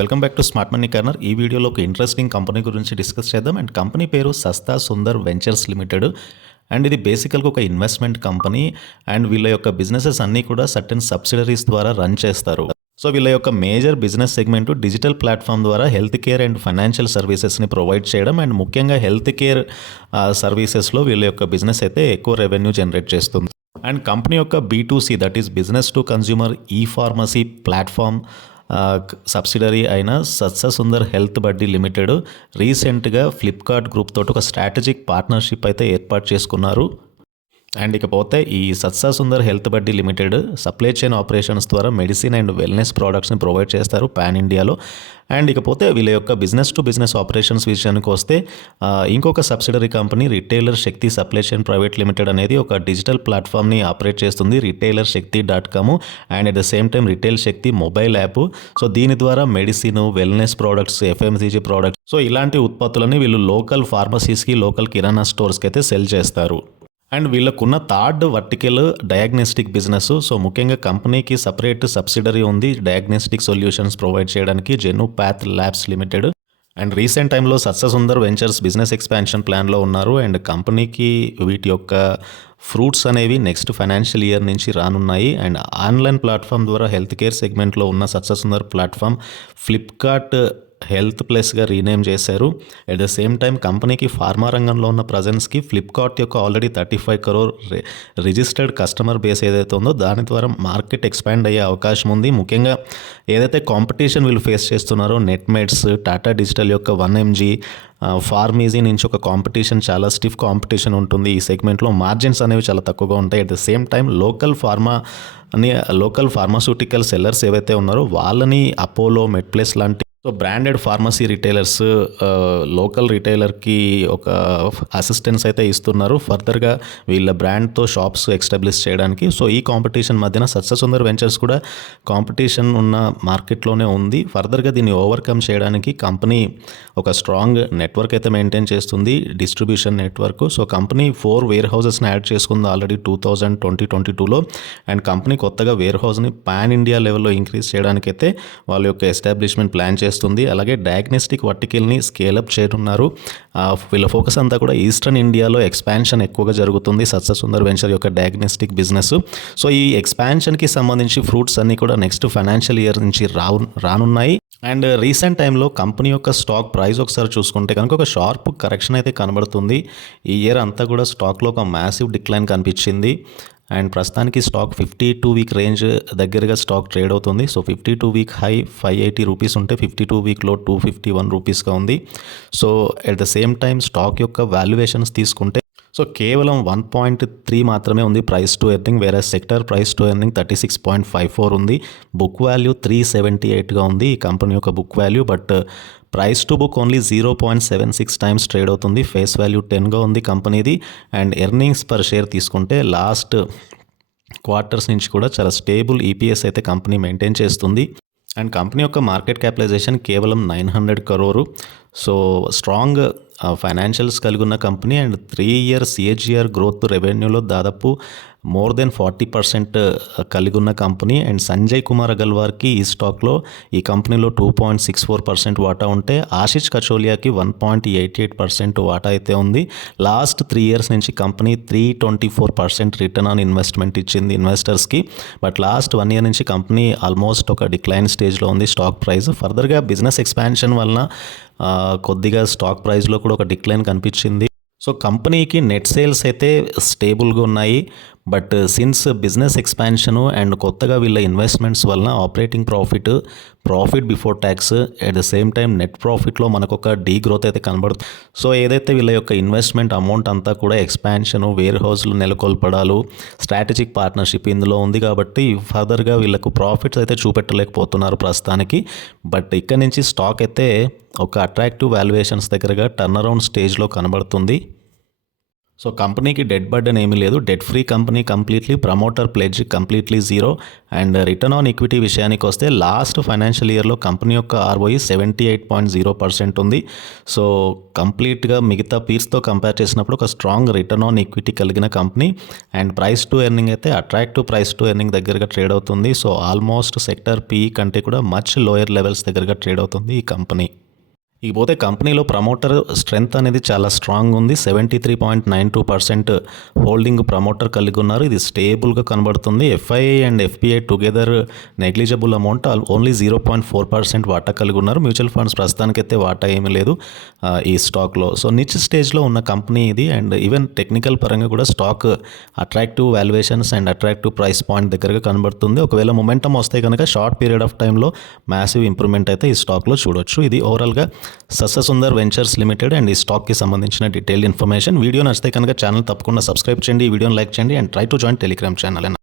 Welcome back to smart money corner. ఈ వీడియోలో ఒక ఇంట్రెస్టింగ్ కంపెనీ గురించి డిస్కస్ చేద్దాం. అండ్ కంపెనీ పేరు సస్తా సుందర్ వెంచర్స్ లిమిటెడ్. అండ్ ఇది బేసికల్గా ఒక ఇన్వెస్ట్మెంట్ కంపెనీ. అండ్ వీళ్ళ యొక్క బిజినెసెస్ అన్నీ కూడా సర్టెన్ సబ్సిడరీస్ ద్వారా రన్ చేస్తారు. సో వీళ్ళ యొక్క major business segment digital platform ద్వారా హెల్త్ కేర్ అండ్ ఫైనాన్షియల్ సర్వీసెస్ని ప్రొవైడ్ చేయడం. అండ్ ముఖ్యంగా హెల్త్ కేర్ సర్వీసెస్లో వీళ్ళ యొక్క బిజినెస్ అయితే ఎక్కువ రెవెన్యూ జనరేట్ చేస్తుంది. అండ్ కంపెనీ యొక్క B2C, that is business to consumer e pharmacy platform subsidiary అయిన Sasta Sundar health buddy limited రీసెంట్గా ఫ్లిప్కార్ట్ గ్రూప్ తోటి ఒక స్ట్రాటజిక్ పార్ట్నర్షిప్ అయితే ఏర్పాటు చేసుకున్నారు. అండ్ ఇకపోతే ఈ సత్సా Sundar health buddy limited supply chain operations ద్వారా మెడిసిన్ అండ్ వెల్నెస్ ప్రోడక్ట్స్ని ప్రొవైడ్ చేస్తారు పాన్ ఇండియాలో. అండ్ ఇకపోతే వీళ్ళ యొక్క బిజినెస్ టు బిజినెస్ ఆపరేషన్స్ విషయానికి వస్తే ఇంకొక సబ్సిడరీ కంపెనీ రిటైలర్ శక్తి సప్లై చైన్ ప్రైవేట్ లిమిటెడ్ అనేది ఒక డిజిటల్ ప్లాట్ఫామ్ని ఆపరేట్ చేస్తుంది, retailershakti.com. And at the same time retail Shakti mobile app. So దీని ద్వారా medicine, wellness products, FMCG products, so ఇలాంటి ఉత్పత్తులని వీళ్ళు లోకల్ ఫార్మసీస్కి, లోకల్ కిరాణా స్టోర్స్కి అయితే సెల్ చేస్తారు. అండ్ వీళ్ళకున్న third vertical diagnostic business. So ముఖ్యంగా కంపెనీకి సపరేట్ సబ్సిడరీ ఉంది డయాగ్నోస్టిక్ సొల్యూషన్స్ ప్రొవైడ్ చేయడానికి, Genupath labs limited. And recent టైంలో Sasta Sundar ventures business expansion ప్లాన్లో ఉన్నారు. అండ్ కంపెనీకి వీటి యొక్క ఫ్రూట్స్ అనేవి నెక్స్ట్ ఫైనాన్షియల్ ఇయర్ నుంచి రానున్నాయి. అండ్ ఆన్లైన్ ప్లాట్ఫామ్ ద్వారా హెల్త్ కేర్ సెగ్మెంట్లో ఉన్న సత్సా సుందర్ ప్లాట్ఫామ్ ఫ్లిప్కార్ట్ హెల్త్ ప్లస్గా రీనేమ్ చేశారు. అట్ ద సేమ్ టైం కంపెనీకి ఫార్మా రంగంలో ఉన్న ప్రజెన్స్కి ఫ్లిప్కార్ట్ యొక్క already 35 crore registered customer base ఏదైతే ఉందో దాని ద్వారా మార్కెట్ ఎక్స్పాండ్ అయ్యే అవకాశం ఉంది. ముఖ్యంగా ఏదైతే కాంపిటీషన్ వీళ్ళు ఫేస్ చేస్తున్నారో నెట్మెడ్స్, టాటా డిజిటల్ యొక్క 1mg, ఫార్మీజీ నుంచి ఒక కాంపిటీషన్, చాలా స్టిఫ్ కాంపిటీషన్ ఉంటుంది ఈ సెగ్మెంట్లో. మార్జిన్స్ అనేవి చాలా తక్కువగా ఉంటాయి. At the same time local pharmaceutical sellers ఏవైతే ఉన్నారో వాళ్ళని అపోలో, మెడ్ప్లస్ లాంటి so branded pharmacy retailers local రిటైలర్కి ఒక అసిస్టెన్స్ అయితే ఇస్తున్నారు ఫర్దర్గా వీళ్ళ బ్రాండ్తో షాప్స్ ఎస్టాబ్లిష్ చేయడానికి. సో ఈ కాంపిటీషన్ మధ్యన సత్సా సుందర్ వెంచర్స్ కూడా కాంపిటీషన్ ఉన్న మార్కెట్లోనే ఉంది. ఫర్దర్గా దీన్ని ఓవర్కమ్ చేయడానికి కంపెనీ ఒక స్ట్రాంగ్ నెట్వర్క్ అయితే మెయింటైన్ చేస్తుంది, డిస్ట్రిబ్యూషన్ నెట్వర్క్. సో కంపెనీ 4 వేర్ హౌసెస్ని యాడ్ చేసుకుంది ఆల్రెడీ 2022లో. అండ్ కంపెనీ కొత్తగా వేర్ హౌస్ని పాన్ ఇండియా లెవెల్లో ఇంక్రీజ్ చేయడానికైతే వాళ్ళ యొక్క ఎస్టాబ్లిష్మెంట్ ప్లాన్ చేస్తుంది. అలాగే డయాగ్నోస్టిక్ వర్టికల్ని స్కేలప్ చేయనున్నారు. వీళ్ళ ఫోకస్ అంతా కూడా ఈస్టర్న్ ఇండియాలో ఎక్స్పాన్షన్ ఎక్కువగా జరుగుతుంది సత్సా సుందర్ వెంచర్ యొక్క డయాగ్నోస్టిక్ బిజినెస్. సో ఈ ఎక్స్పాన్షన్కి సంబంధించి ఫ్రూట్స్ అన్నీ కూడా నెక్స్ట్ ఫైనాన్షియల్ ఇయర్ నుంచి రానున్నాయి. అండ్ రీసెంట్ టైంలో కంపెనీ యొక్క స్టాక్ ప్రైస్ ఒకసారి చూసుకుంటే కనుక ఒక షార్ప్ కరెక్షన్ అయితే కనబడుతుంది. ఈ ఇయర్ అంతా కూడా స్టాక్లో ఒక మ్యాసివ్ డిక్లైన్ కనిపించింది. అండ్ ప్రస్తుతానికి స్టాక్ 52-week రేంజ్ దగ్గరగా స్టాక్ ట్రేడ్ అవుతుంది. సో 52-week హై 580 రూపీస్ ఉంటే 52-week లో 251 రూపీస్గా ఉంది. So at the same time stock యొక్క వాల్యుయేషన్స్ తీసుకుంటే సో కేవలం 1.3 మాత్రమే ఉంది ప్రైస్ టు ఎర్నింగ్, వేరే సెక్టర్ ప్రైస్ టు ఎర్నింగ్ 36.54 ఉంది. బుక్ వాల్యూ 378గా ఉంది ఈ కంపెనీ యొక్క book value. But price to book only 0.76 times trade అవుతుంది. ఫేస్ వాల్యూ 10గా ఉంది కంపెనీది. అండ్ ఎర్నింగ్స్ పర్ షేర్ తీసుకుంటే లాస్ట్ క్వార్టర్స్ నుంచి కూడా చాలా స్టేబుల్ EPS అయితే కంపెనీ మెయింటైన్ చేస్తుంది. అండ్ కంపెనీ యొక్క మార్కెట్ క్యాపిటలైజేషన్ కేవలం 900 crore. సో స్ట్రాంగ్ ఫైనాన్షియల్స్ కలిగి ఉన్న company. And 3 year CAGR growth రెవెన్యూలో దాదాపు మోర్ దెన్ 40% కలిగి ఉన్న కంపెనీ. అండ్ సంజయ్ కుమార్ అగర్వాల్కి ఈ స్టాక్లో ఈ కంపెనీలో 2.64% వాటా ఉంటే ఆశిష్ కచోలియాకి 1.88% వాటా అయితే ఉంది. లాస్ట్ 3 years నుంచి కంపెనీ 324% రిటర్న్ ఆన్ ఇన్వెస్ట్మెంట్ ఇచ్చింది ఇన్వెస్టర్స్కి. బట్ లాస్ట్ 1 year నుంచి కంపెనీ ఆల్మోస్ట్ ఒక డిక్లైన్ స్టేజ్లో ఉంది స్టాక్ ప్రైస్. ఫర్దర్గా బిజినెస్ ఎక్స్పాన్షన్ వలన కొద్దిగా స్టాక్ ప్రైస్లో కూడా ఒక డిక్లైన్ కనిపించింది. సో కంపెనీకి నెట్ సేల్స్ అయితే స్టేబుల్గా ఉన్నాయి. But since business expansion and కొత్తగా వీళ్ళ ఇన్వెస్ట్మెంట్స్ వలన operating profit before tax at the same time net ప్రాఫిట్లో మనకు ఒక డీ గ్రోత్ అయితే కనబడుతుంది. సో ఏదైతే వీళ్ళ యొక్క ఇన్వెస్ట్మెంట్ అమౌంట్ అంతా కూడా ఎక్స్పాన్షను, వేర్ హౌస్లు నెలకొల్పడాలు, స్ట్రాటజిక్ పార్ట్నర్షిప్ ఇందులో ఉంది కాబట్టి ఫర్దర్గా వీళ్ళకు ప్రాఫిట్స్ అయితే చూపెట్టలేకపోతున్నారు ప్రస్తుతానికి. బట్ ఇక్కడ నుంచి స్టాక్ అయితే ఒక అట్రాక్టివ్ వాల్యుయేషన్స్ దగ్గరగా టర్న్ అరౌండ్ స్టేజ్లో కనబడుతుంది. సో కంపెనీకి డెట్ బర్డెన్ ఏమీ లేదు. Debt free company completely. Promoter pledge completely zero. And return on equity విషయానికి వస్తే లాస్ట్ ఫైనాన్షియల్ ఇయర్లో కంపెనీ యొక్క ROE 78.0% ఉంది. సో కంప్లీట్గా మిగతా పీర్స్తో కంపేర్ చేసినప్పుడు ఒక స్ట్రాంగ్ రిటర్న్ ఆన్ ఈక్విటీ కలిగిన company. And price to earning అయితే అట్రాక్టివ్ ప్రైస్ టు ఎర్నింగ్ దగ్గరగా ట్రేడ్ అవుతుంది. సో ఆల్మోస్ట్ సెక్టర్ PE కంటే కూడా మచ్ లోయర్ లెవెల్స్ దగ్గరగా ట్రేడ్ అవుతుంది ఈ కంపెనీ. ఇకపోతే కంపెనీలో ప్రమోటర్ స్ట్రెంగ్త్ అనేది చాలా స్ట్రాంగ్ ఉంది. 73.92% హోల్డింగ్ ప్రమోటర్ కలిగి ఉన్నారు. ఇది స్టేబుల్గా కనబడుతుంది. FII and FPI together negligible amount only 0.4% వాటా కలిగి ఉన్నారు. మ్యూచువల్ ఫండ్స్ ప్రస్తుతానికైతే వాటా ఏమీ లేదు ఈ స్టాక్లో. సో నిచ్ స్టేజ్లో ఉన్న కంపెనీ ఇది. అండ్ ఈవెన్ టెక్నికల్ పరంగా కూడా stock attractive valuations and attractive price point దగ్గరగా కనబడుతుంది. ఒకవేళ మొమెంటం వస్తే కనుక షార్ట్ పీరియడ్ ఆఫ్ టైంలో మ్యాసివ్ ఇంప్రూవ్మెంట్ అయితే ఈ స్టాక్లో చూడొచ్చు. ఇది ఓవరాల్గా సస్యసుందర్ వెంచర్స్ లిమిటెడ్ అండ్ ఈ స్టాక్కి సంబంధించిన డీటెయిల్డ్ ఇన్ఫర్మేషన్. వీడియో నచ్చితే కనుక ఛానల్ తప్పకుండా సబ్స్క్రైబ్ చేయండి, ఈ వీడియోని లైక్ చేయండి and try to join Telegram channel.